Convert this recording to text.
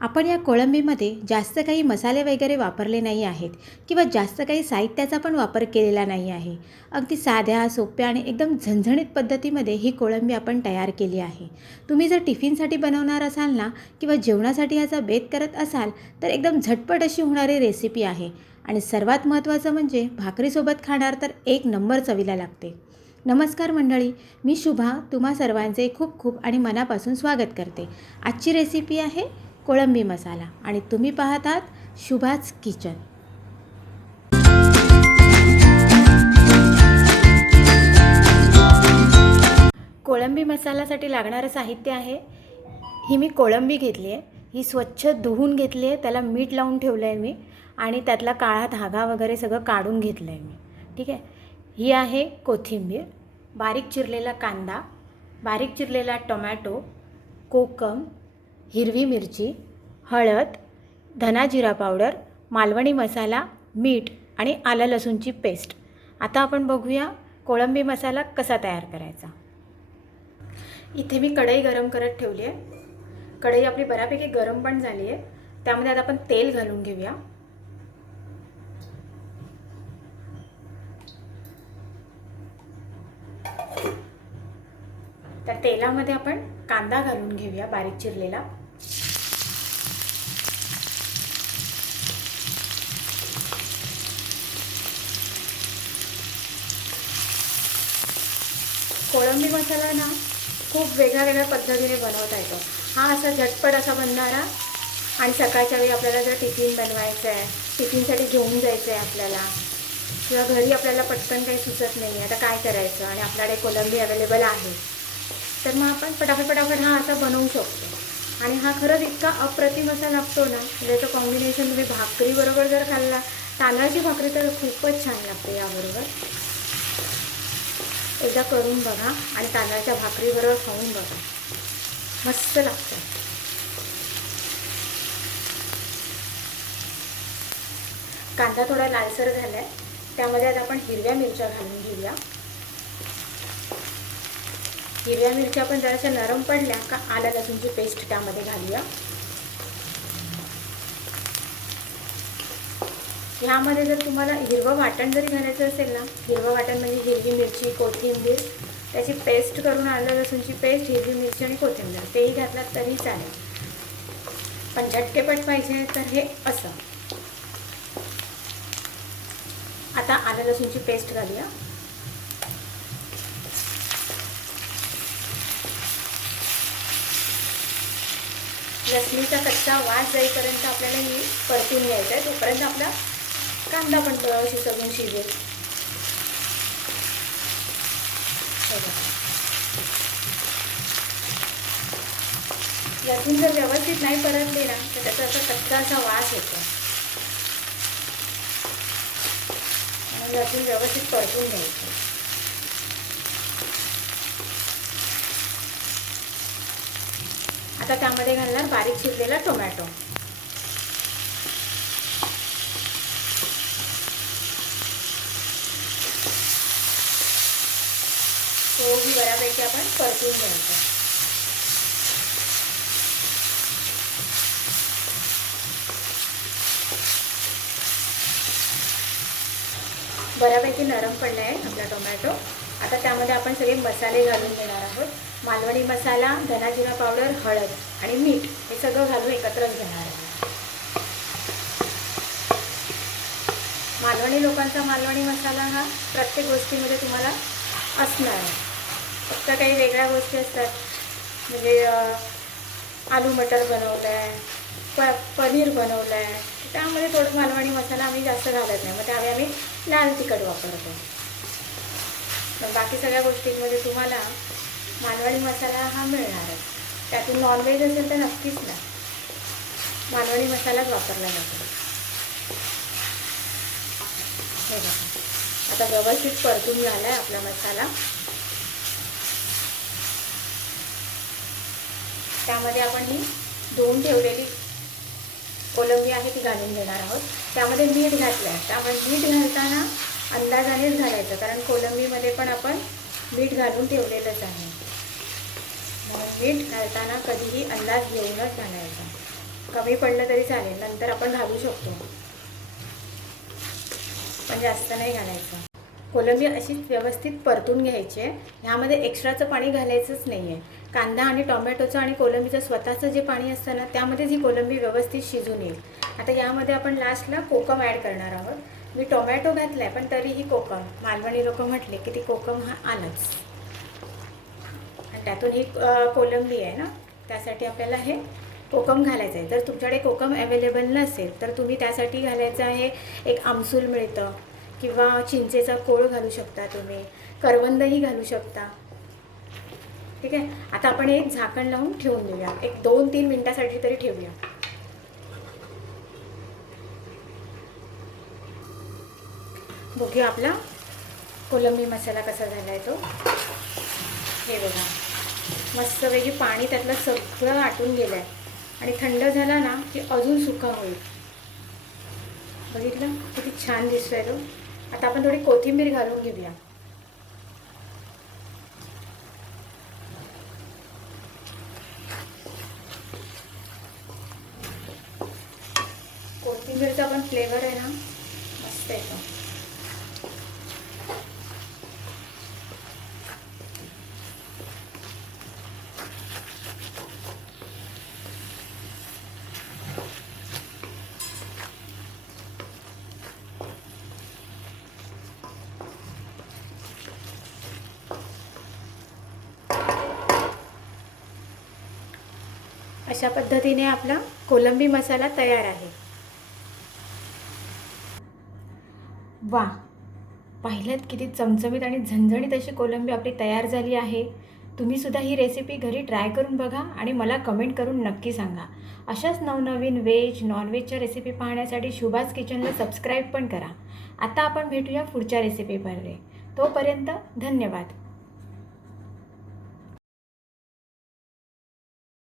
आपण या कोळंबीमध्ये जास्त काही मसाले वगैरे वापरले नाही आहेत किंवा जास्त काही साहित्याचा पण वापर केलेला नाही आहे. अगदी साध्या, सोप्या आणि एकदम झणझणीत पद्धतीमध्ये ही कोळंबी आपण तयार केली आहे. तुम्ही जर टिफिनसाठी बनवणार असाल ना किंवा जेवणासाठी याचा बेत करत असाल तर एकदम झटपट अशी होणारी रेसिपी आहे आणि सर्वात महत्त्वाचं म्हणजे भाकरीसोबत खाणार तर एक नंबर चवीला लागते. नमस्कार मंडळी, मी शुभा तुम्हा सर्वांचे खूप खूप आणि मनापासून स्वागत करते. आजची रेसिपी आहे कोळंबी मसाला आणि तुम्ही पाहतात शुभाच किचन. कोळंबी मसाल्यासाठी लागणारं साहित्य आहे, ही मी कोळंबी घेतली आहे. ही स्वच्छ धुवून घेतली आहे, त्याला मीठ लावून ठेवलं आहे मी आणि त्यातला काळा धागा वगैरे सगळं काढून घेतलं आहे मी. ठीक आहे. ही आहे कोथिंबीर, बारीक चिरलेला कांदा, बारीक चिरलेला टोमॅटो, कोकम, हिरवी मिरची, हळद, धना जिरा पावडर, मालवणी मसाला, मीठ आणि आलं लसूणची पेस्ट. आता आपण बघूया कोळंबी मसाला कसा तयार करायचा. इथे मी कढई गरम करत ठेवली आहे. कढई आपली बऱ्यापैकी गरम पण झाली आहे. त्यामध्ये आता आपण तेल घालून घेऊया. त्या तेलामध्ये आपण कांदा घालून घेऊया बारीक चिरलेला. कोळंबी मसाला ना खूप वेगळ्या पद्धतीने बनवता येतो. हा असा झटपट असा बनणारा आणि सकाळच्या वेळी आपल्याला जर टिफिन बनवायचं आहे, टिफिनसाठी घेऊन जायचं आहे आपल्याला, किंवा घरी आपल्याला पटकन काही सुचत नाही, आता काय करायचं आणि आपल्याकडे कोळंबी अवेलेबल आहे, तर मग आपण पटापट हा असा बनवू शकतो. आणि हा खरंच इतका अप्रतिम असा लागतो ना, त्याचं कॉम्बिनेशन तुम्ही भाकरीबरोबर जर खाल्ला, तांदळाची भाकरी तर खूपच छान लागते याबरोबर. एकदा करून बघा आणि तांदळाच्या भाकरीबरोबर खाऊन बघा, मस्त लागतं. कांदा थोडा लालसर झाला आहे, त्यामध्ये आता आपण हिरव्या मिरच्या घालून घेऊया. हिरव्या मिरच्या पण जराशा नरम पडल्या का आलं लसूणची पेस्ट त्यामध्ये घालूया. ह्यामध्ये जर तुम्हाला हिरवं वाटण जरी घालायचं असेल ना, हिरवं वाटण म्हणजे हिरवी मिरची, कोथिंबीर, त्याची पेस्ट करून आलं लसूणची पेस्ट, हिरवी मिरची आणि कोथिंबीर तेही घातलात तरी चालेल. पण झटकेपट पाहिजे तर हे असं. आता आलं लसूणची पेस्ट घालूया. लसणीचा कच्चा वास जाईपर्यंत आपल्याला ही परतून घ्यायचं आहे. तोपर्यंत आपला कांदा पण सगळं शिजेल. लसूण जर व्यवस्थित नाही परतले ना तर त्याचा असा कच्चा असा वास येतो. लसूण व्यवस्थित परतून घ्यायचं. आता त्यामध्ये घालणार बारीक चिरलेला टोमॅटो. तोही बऱ्यापैकी आपण परतून घ्यायचा. बऱ्यापैकी नरम पडला आहे आपला टोमॅटो. आता त्यामध्ये आपण सगळे मसाले घालून घेणार आहोत. मालवणी मसाला, धना जिरा पावडर, हळद आणि मीठ हे सगळं घालून एकत्रच घेणार आहे. मालवणी लोकांचा मालवणी मसाला हा प्रत्येक गोष्टीमध्ये तुम्हाला असणार आहे. फक्त काही वेगळ्या गोष्टी असतात, म्हणजे आलू मटर बनवलं आहे, पनीर बनवलं आहे, त्यामध्ये थोडं मालवणी मसाला आम्ही जास्त घालत नाही, मग त्यावेळी आम्ही लाल तिखट वापरतो. पण बाकी सगळ्या गोष्टींमध्ये तुम्हाला मालवणी मसाला हा मिळणारच. त्यातून नॉनव्हेज असेल तर नक्कीच ना मालवणी मसालाच वापरला जातो. हे बघा, आता व्यवस्थित परतून झाला आहे आपला मसाला. त्यामध्ये आपण ही धुवून ठेवलेली कोळंबी आहे ती घालून घेणार आहोत. त्यामध्ये मीठ घातलं आहे, त्यामुळे मीठ घालताना अंदाजानेच घालायचं, कारण कोळंबीमध्ये पण आपण मीठ घालून ठेवलेलंच आहे. म्हणून मीठ घालताना कधीही अंदाज घेऊनच घालायचा. कमी पडलं तरी चालेल, नंतर आपण घालू शकतो, पण जास्त नाही घालायचं. कोलंबी अशी व्यवस्थित परतून घ्यायची आहे. ह्यामध्ये एक्स्ट्राचं पाणी घालायचंच नाही आहे. कांदा आणि टोमॅटोचं आणि कोलंबीचं स्वतःचं जे पाणी असतं ना, त्यामध्येच ही कोलंबी व्यवस्थित शिजून येईल. आता यामध्ये आपण लास्टला कोकम ॲड करणार आहोत. मी टोमॅटो घातला आहे, पण तरीही कोकम, मालवणी लोक म्हटले की ती कोकम हा आलाच. आणि त्यातून ही कोलंबी आहे ना, त्यासाठी आपल्याला हे कोकम घालायचं आहे. जर तुमच्याकडे कोकम अवेलेबल नसेल तर तुम्ही त्यासाठी घालायचं आहे, एक आमसूल मिळतं किंवा चिंचेचा कोळ घालू शकता, तुम्ही करवंदही घालू शकता. ठीक आहे. आता आपण एक झाकण लावून ठेवून देऊया, एक 2-3 मिनिटासाठी तरी ठेवूया. बघूया आपला कोलंबी मसाला कसा झाला आहे तो. हे बघा, मस्तपैकी पाणी त्यातलं सगळं आटून गेलं आहे आणि थंड झाला ना की अजून सुका होईल. बघितलं किती छान दिसतोय तो. आता आपण थोडी कोथिंबीर घालून घेऊया. कोथिंबीरचा पण फ्लेवर आहे ना मस्त येतो. अशा पद्धतीने आपला कोलंबी मसाला तयार आहे. वा, पाहिलं किती चमचमीत आणि झणझणीत अशी कोलंबी आपली तयार झाली आहे. तुम्हीसुद्धा ही रेसिपी घरी ट्राय करून बघा आणि मला कमेंट करून नक्की सांगा. अशाच नवनवीन व्हेज नॉनव्हेजच्या रेसिपी पाहण्यासाठी शुभास किचनला सबस्क्राईब पण करा. आता आपण भेटूया पुढच्या रेसिपीमध्ये. तोपर्यंत धन्यवाद.